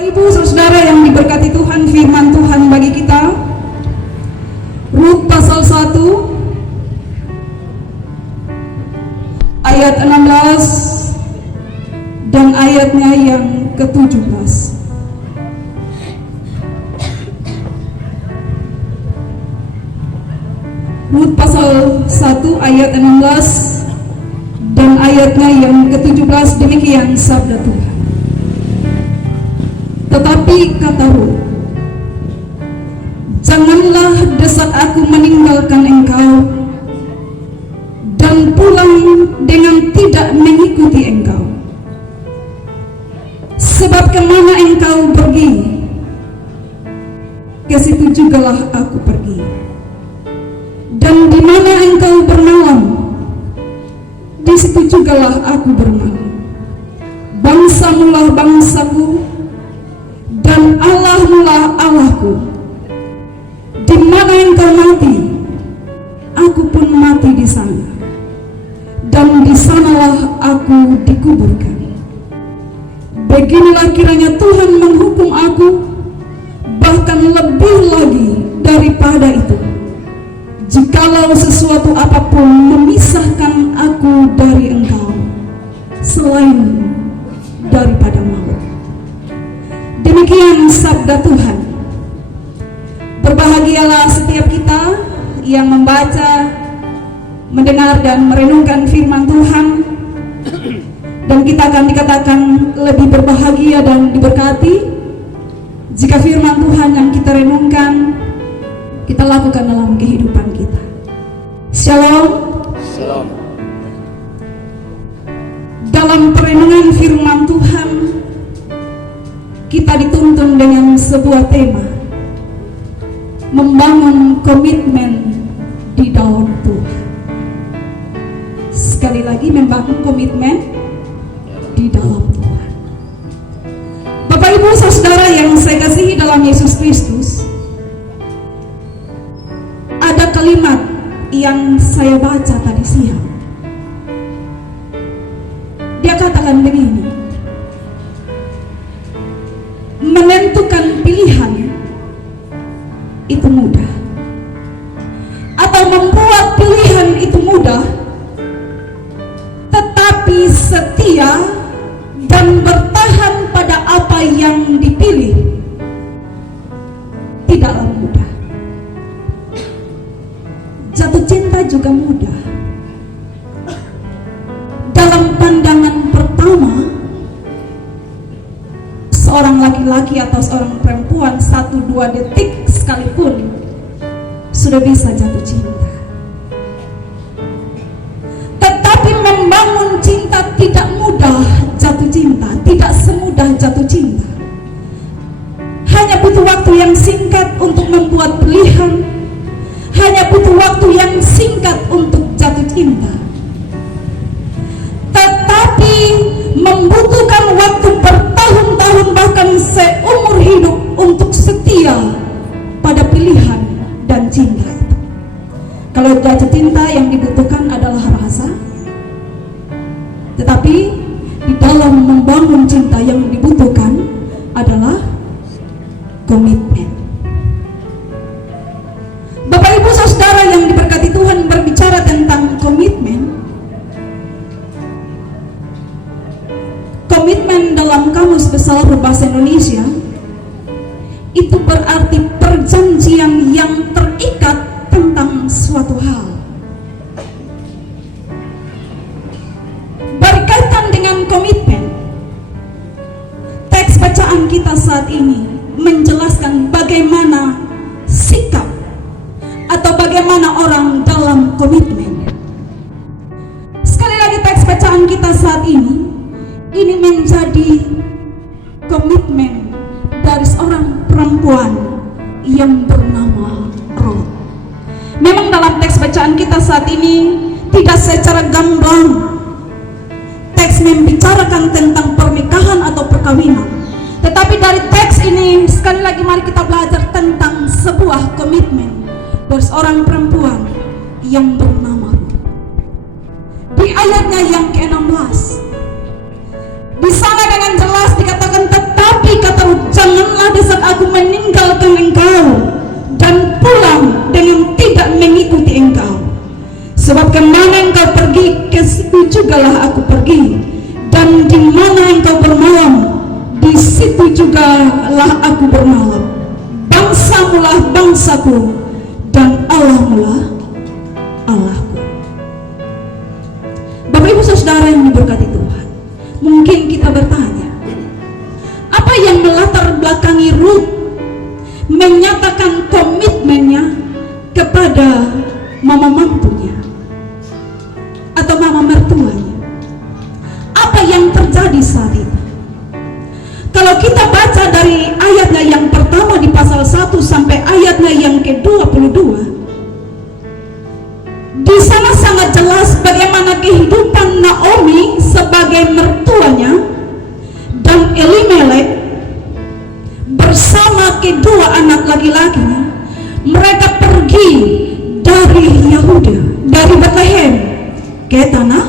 Bapak Ibu Saudara yang diberkati Tuhan, firman Tuhan bagi kita Rut pasal 1 ayat 16 dan ayatnya yang ke-17. Rut pasal 1 ayat 16 dan ayatnya yang ke-17, demikian sabda Tuhan. Tetapi kata Rut, janganlah desak aku meninggalkan engkau dan pulang dengan tidak mengikuti engkau. Sebab kemana engkau pergi, ke situ jugalah aku pergi. Dan di mana engkau bermalam, di situ jugalah aku bermalam. Bangsamulah bangsaku, dan Allahmulah Allahku. Di mana engkau mati, aku pun mati di sana, dan di sanalah aku dikuburkan. Beginilah kiranya Tuhan menghukum aku, bahkan lebih lagi daripada itu, jikalau sesuatu apapun memisahkan aku dari engkau, selain daripada maut. Demikian sabda Tuhan. Berbahagialah setiap kita yang membaca, mendengar dan merenungkan firman Tuhan. Dan kita akan dikatakan lebih berbahagia dan diberkati jika firman Tuhan yang kita renungkan, kita lakukan dalam kehidupan kita. Shalom. Shalom. Dalam perenungan firman Tuhan, kita dituntun dengan sebuah tema, membangun komitmen di dalam Tuhan. Sekali lagi, membangun komitmen di dalam Tuhan. Bapak Ibu Saudara yang saya kasihi dalam Yesus Kristus, ada kalimat yang saya baca tadi siang. Dia katakan begini, menentukan pilihan itu mudah, atau membuat pilihan itu mudah, tetapi setia dan bertahan pada apa yang dipilih tidaklah mudah. Jatuh cinta juga mudah. Dalam pandangan pertama, seorang laki-laki atau seorang perempuan 1-2 detik sekalipun sudah bisa jatuh cinta. Tetapi membangun cinta tidak mudah. Jatuh cinta tidak semudah jatuh cinta. Hanya butuh waktu yang singkat untuk membuat pilihan. Hanya butuh waktu yang singkat untuk jatuh cinta. Tetapi membutuhkan waktu bertahun-tahun, bahkan seumur hidup untuk setia pada pilihan dan cinta itu. Kalau jatuh cinta yang dibutuhkan adalah rasa, tetapi di dalam membangun cinta yang dibutuhkan adalah komitmen. Bapak Ibu Saudara yang diberkati Tuhan, berbicara tentang komitmen. Komitmen dalam Kamus Besar Bahasa Indonesia itu berarti perjanjian yang terikat tentang suatu hal. Berkaitan dengan komitmen, teks bacaan kita saat ini menjelaskan bagaimana sikap atau bagaimana orang dalam komitmen. Sekali lagi, teks bacaan kita saat ini menjadi komitmen dari seorang perempuan yang bernama Rut. Memang dalam teks bacaan kita saat ini tidak secara gamblang teks membicarakan tentang pernikahan atau perkawinan, tetapi dari teks ini sekali lagi mari kita belajar tentang sebuah komitmen dari seorang perempuan yang bernama Rut. Di ayatnya yang ke-16, di sana dengan jelas dikatakan, tetapi kata Rut, Sebab kemana engkau pergi, ke situ jugalah aku pergi, dan di mana engkau bermalam, di situ jugalah aku bermalam. Bangsamulah bangsaku, dan Allahmulah Allahku. Bapak Ibu Saudara yang diberkati Tuhan, mungkin kita bertanya, apa yang melatar belakangi Ruth menyatakan komitmennya kepada mama mantunya atau mama mertuanya? Apa yang terjadi saat itu? Kalau kita baca dari ayatnya yang pertama di pasal 1 sampai ayatnya yang ke-22, di sana sangat jelas bagaimana kehidupan Naomi sebagai mertuanya dan Elimelek bersama kedua anak laki-lakinya. Mereka pergi dari Yehuda, dari Bethlehem ke tanah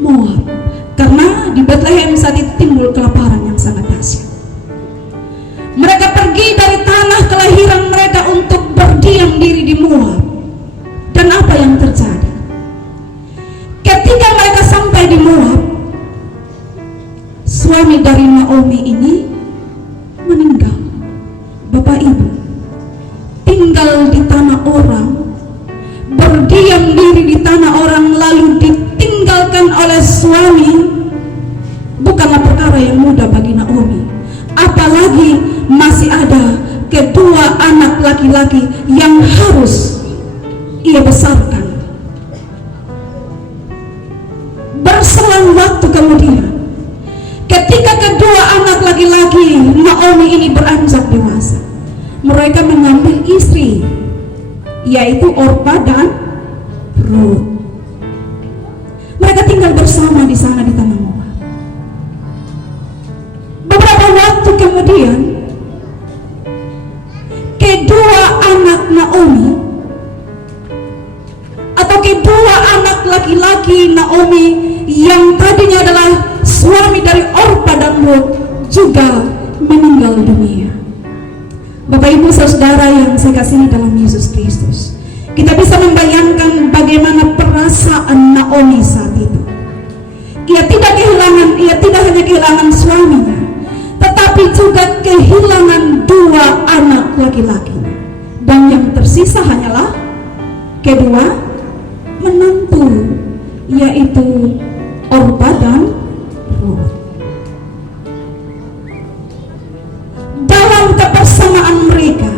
Moab, karena di Bethlehem saat itu timbul kelaparan yang sangat dahsyat. Mereka pergi dari tanah kelahiran mereka untuk berdiam diri di Moab. Dan apa yang terjadi? Ketika mereka sampai di Moab, suami dari Naomi ini meninggal. Bapak Ibu, tinggal di tanah orang, berdiam diri di tanah orang, lalu ditinggalkan oleh suami, bukanlah perkara yang mudah bagi Naomi. Apalagi masih ada kedua anak laki-laki yang harus ia besarkan. Berselang waktu kemudian, ketika kedua anak laki-laki Naomi ini beranjak dewasa, mereka mengambil istri, yaitu Orpa dan Ruth. Mereka tinggal bersama di sana di tanah Moab. Beberapa waktu kemudian, kedua anak Naomi atau kedua anak laki-laki Naomi yang tadinya adalah suami dari Orpa dan Ruth juga meninggal dunia. Bapak Ibu Saudara yang saya kasihi dalam Yesus Kristus, kita bisa membayangkan bagaimana perasaan Naomi saat itu. Ia tidak hanya kehilangan suaminya, tetapi juga kehilangan dua anak laki-lakinya, dan yang tersisa hanyalah kedua menantu, yaitu Orpa dan Ruth. Dalam kebersamaan mereka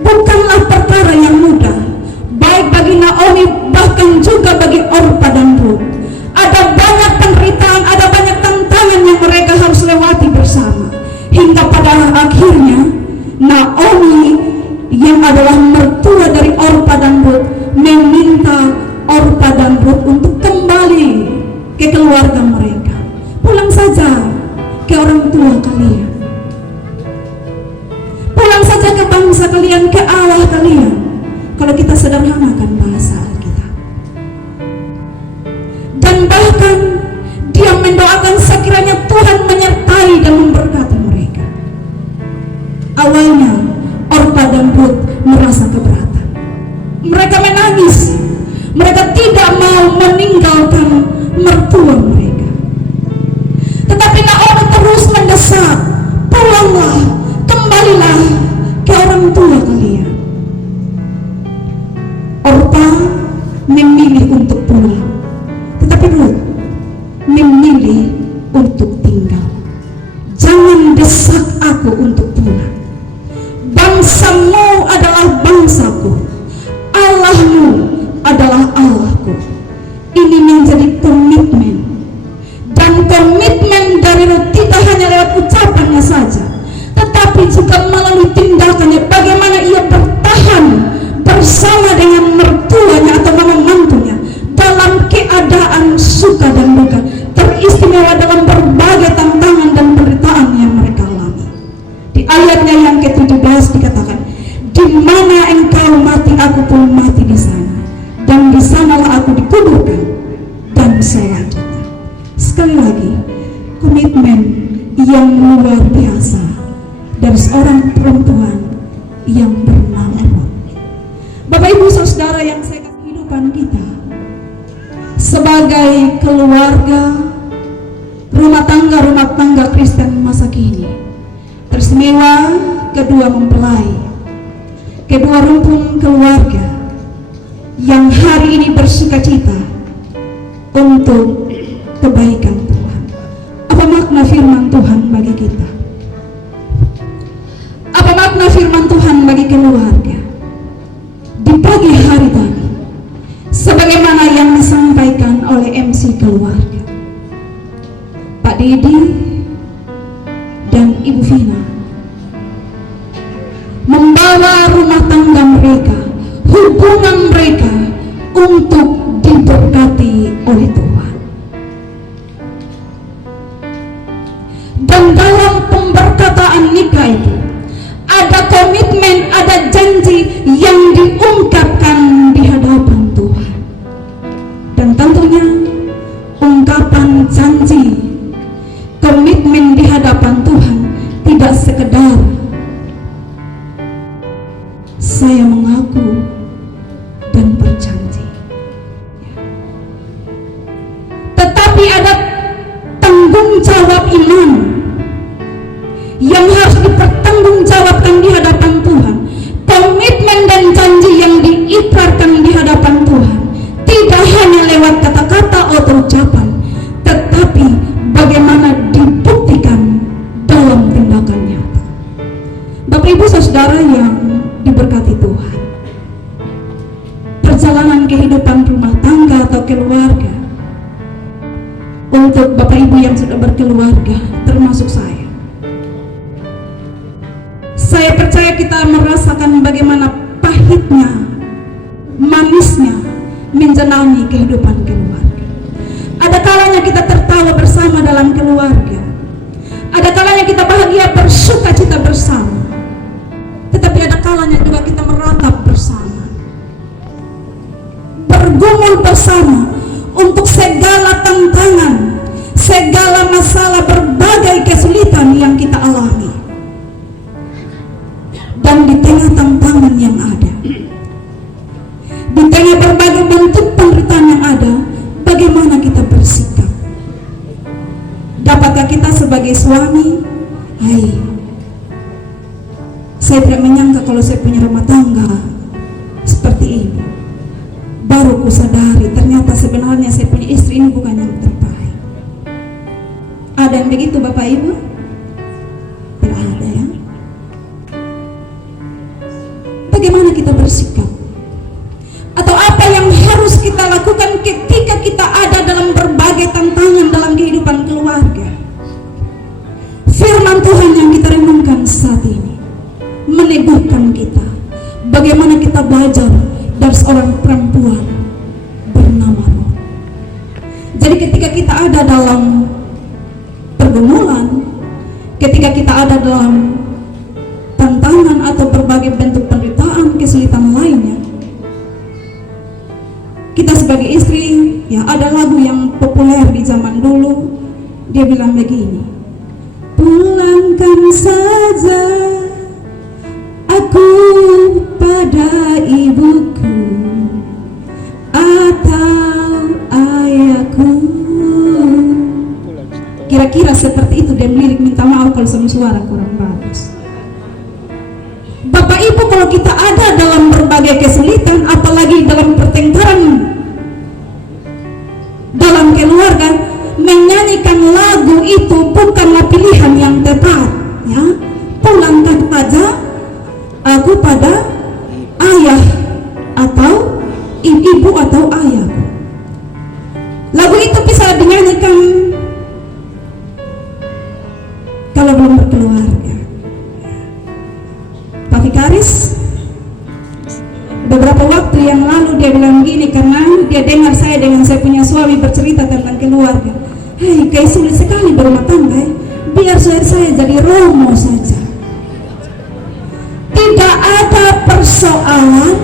bukanlah perkara yang mudah, baik bagi Naomi bahkan juga bagi Orpa dan Ruth. Ada banyak penderitaan, ada banyak tantangan yang mereka harus lewati bersama, hingga pada akhirnya Naomi yang adalah mertua dari Orpa dan Ruth meminta Orpa dan Ruth untuk kembali ke keluarga mereka. Pulang saja ke orang tua kalian, pulang saja ke bangsa kalian, ke Allah kalian, kalau kita sederhanakan bahasa Alkitab. Dan bahkan dia mendoakan sekiranya Tuhan menyertai dan memberkati mereka. Awalnya Orpa dan Ruth merasa keberatan, mereka menangis, mereka tidak mau meninggalkan mertua mereka. Tetapi Naomi terus mendesak, pulanglah, kembalilah ke orang tua kalian. Orpa memilih untuk pulang, tetapi Ruth memilih untuk tinggal. Jangan desak aku untuk pulang. Bangsamu adalah bangsaku, Allahmu adalah Allahku. Ini menjadi komitmen, dan komitmen dari Ruth tidak hanya lewat ucapannya saja, tetapi juga melalui tindakannya. Bagaimana ia bertahan bersama dengan mertuanya atau mama mantunya dalam keadaan suka dan duka, teristimewa dalam berbagai tantangan dan penderitaan yang mereka alami. Di ayatnya yang ke-17 dikatakan, di mana engkau mati, aku pun mati di sana, dan di sanalah aku dikuburkan. Dan selanjutnya, sekali lagi, komitmen yang luar biasa dari seorang perempuan yang bernama Ruth. Bapak Ibu Saudara yang saya kasih, kehidupan kita sebagai keluarga, rumah tangga Kristen masa kini, teristimewa kedua mempelai, kedua rumpun keluarga yang hari ini bersukacita untuk kebaikan Tuhan. Apa makna firman Tuhan bagi kita? Apa makna firman Tuhan bagi keluarga? Di pagi hari tadi, sebagaimana yang disampaikan oleh MC keluarga, Pak Didi dan Ibu Vina, membawa rumah tangga mereka, hubungan mereka untuk diberkati oleh Tuhan. Dan dalam pemberkataan nikah itu ada komitmen, ada janji yang diungkapkan di hadapan Tuhan. Dan tentunya ungkapan janji, komitmen di hadapan Tuhan tidak sekedar saya mengaku dan berjanji, tetapi ada tanggung jawab iman yang harus dipertanggungjawabkan di hadapan Tuhan. Komitmen dan janji yang diikrarkan di hadapan Tuhan tidak hanya lewat kata-kata atau ucapan, tetapi bagaimana dibuktikan dalam tindakan nyata. Bapak Ibu Saudara yang diberkati Tuhan, perjalanan kehidupan rumah tangga atau keluarga untuk Bapak Ibu yang sudah berkeluarga, termasuk saya percaya kita merasakan bagaimana pahitnya, manisnya menjalani kehidupan keluarga. Ada kalanya kita tertawa bersama dalam keluarga, ada kalanya kita bahagia bersuka cita bersama, tetapi ada kalanya juga kita meratap bersama, bergumul bersama untuk segala tantangan, segala masalah, berbagai kesulitan yang kita alami. Dan di tengah tantangan yang ada, di tengah berbagai bentuk penderitaan yang ada, bagaimana kita bersikap? Dapatkah kita sebagai suami, saya tidak menyangka kalau saya punya rumah tangga seperti ini. Baru ku sadari ternyata sebenarnya saya punya istri ini bukan yang terbaik. Ada yang begitu Bapak Ibu? Tidak ada ya. Bagaimana kita bersikap? Atau apa yang harus kita lakukan ketika kita ada dalam berbagai tantangan dalam kehidupan keluarga? Firman Tuhan yang kita renungkan saat ini meneguhkan kita bagaimana kita belajar dari seorang perempuan bernama Ruth. Jadi ketika kita ada dalam pergumulan, ketika kita ada dalam tantangan atau berbagai bentuk penderitaan, kesulitan lainnya, kita sebagai istri, ya ada lagu yang populer di zaman dulu, dia bilang begini, pulangkan saja aku pada ibuku atau ayahku. Kira-kira seperti itu dia lirik, minta maaf kalau sama suara kurang bagus. Bapak Ibu, kalau kita ada dalam berbagai kesulitan, apalagi dalam pertengkaran dalam keluarga, menyanyikan lagu itu bukanlah pilihan yang tepat ya. Pulangkan saja aku pada ayah atau ibu atau ayah. Lagu itu bisa dinyanyikan kalau belum berkeluarga. Pak Vikaris beberapa waktu yang lalu dia bilang gini, karena dia dengar saya dengan saya punya suami bercerita tentang keluarga. Hei, kayak sulit sekali berumah tangga ya. Biar saya jadi romo saja. Tidak ada persoalan,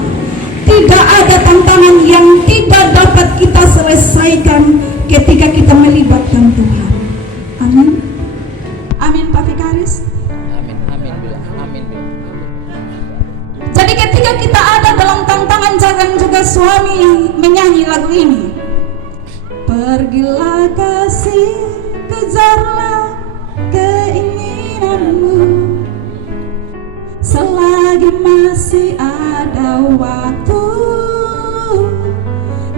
tidak ada tantangan yang tidak dapat kita selesaikan ketika kita melibatkan Tuhan. Amin. Amin Pak Vikaris. Amin, amin bila, amin bila. Jadi ketika kita ada dalam tantangan, jangan juga suami menyanyi lagu ini. Pergilah kasih, kejarlah keinginanmu, selagi masih ada waktu.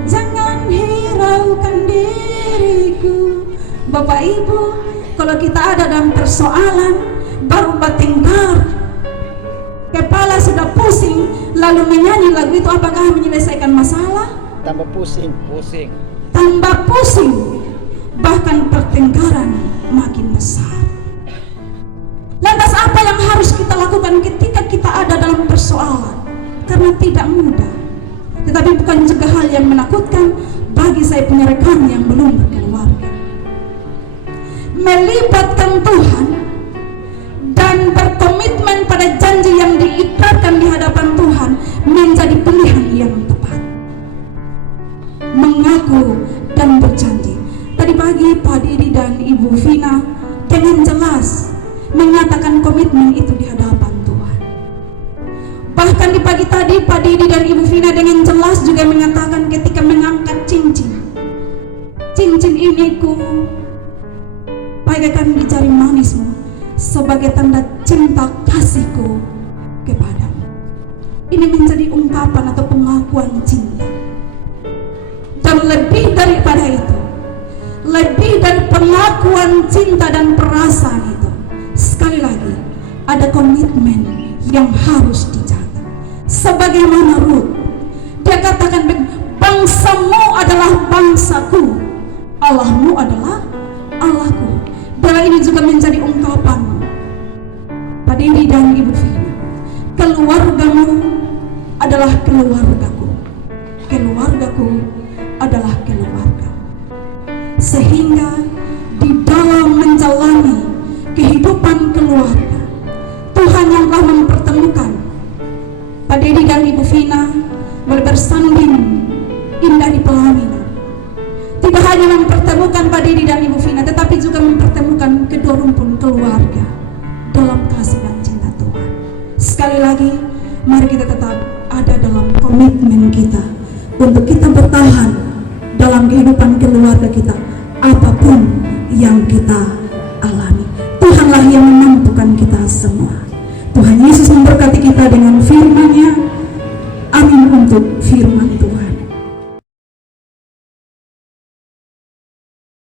Jangan hiraukan diriku. Bapak Ibu, kalau kita ada dalam persoalan, baru bertengkar, kepala sudah pusing, lalu menyanyi lagu itu, apakah menyelesaikan masalah? Tambah pusing. Tambah pusing, bahkan pertengkaran makin besar. Lantas apa yang harus kita lakukan ketika kita ada dalam persoalan? Karena tidak mudah, tetapi bukan juga hal yang menakutkan bagi saya punya rekan yang belum berkeluarga. Melibatkan Tuhan dan berkomitmen pada janji yang diikrarkan di hadapan Tuhan menjadi pilihan yang tepat. Mengaku dan berjanji. Tadi pagi Pak Didi dan Ibu Vina dengan jelas menyatakan komitmen itu di hadapan Tuhan. Bahkan di pagi tadi Pak Didi dan Ibu Vina dengan jelas juga menyatakan ketika mengangkat cincin ini ku bagaikan di jari manismu sebagai tanda cinta kasihku kepadamu. Ini menjadi ungkapan atau pengakuan cinta. Dan lebih daripada itu, lebih dari pengakuan cinta dan perasaan itu, sekali lagi ada komitmen yang harus dijaga. Sebagaimana Rut, dia katakan, bangsamu adalah bangsaku, Allahmu adalah Allahku. Dan ini juga menjadi ungkapan Pak Didi dan Ibu Vina, keluargamu adalah keluargaku, keluargaku adalah keluarga. Sehingga di dalam menjalani kehidupan keluarga, Tuhan yang telah mempertemukan Pak Didi dan Ibu Vina bersanding indah di pelaminan. Tidak hanya mempertemukan Pak Didi dan Ibu Vina, tetapi juga mempertemukan kedua rumpun keluarga dalam kasih dan cinta Tuhan. Sekali lagi, mari kita tetap ada dalam komitmen kita untuk kita bertahan dalam kehidupan keluarga kita, apapun yang kita alami. Tuhanlah yang menentukan kita semua. Tuhan Yesus memberkati kita dengan firman-Nya. Amin untuk firman Tuhan.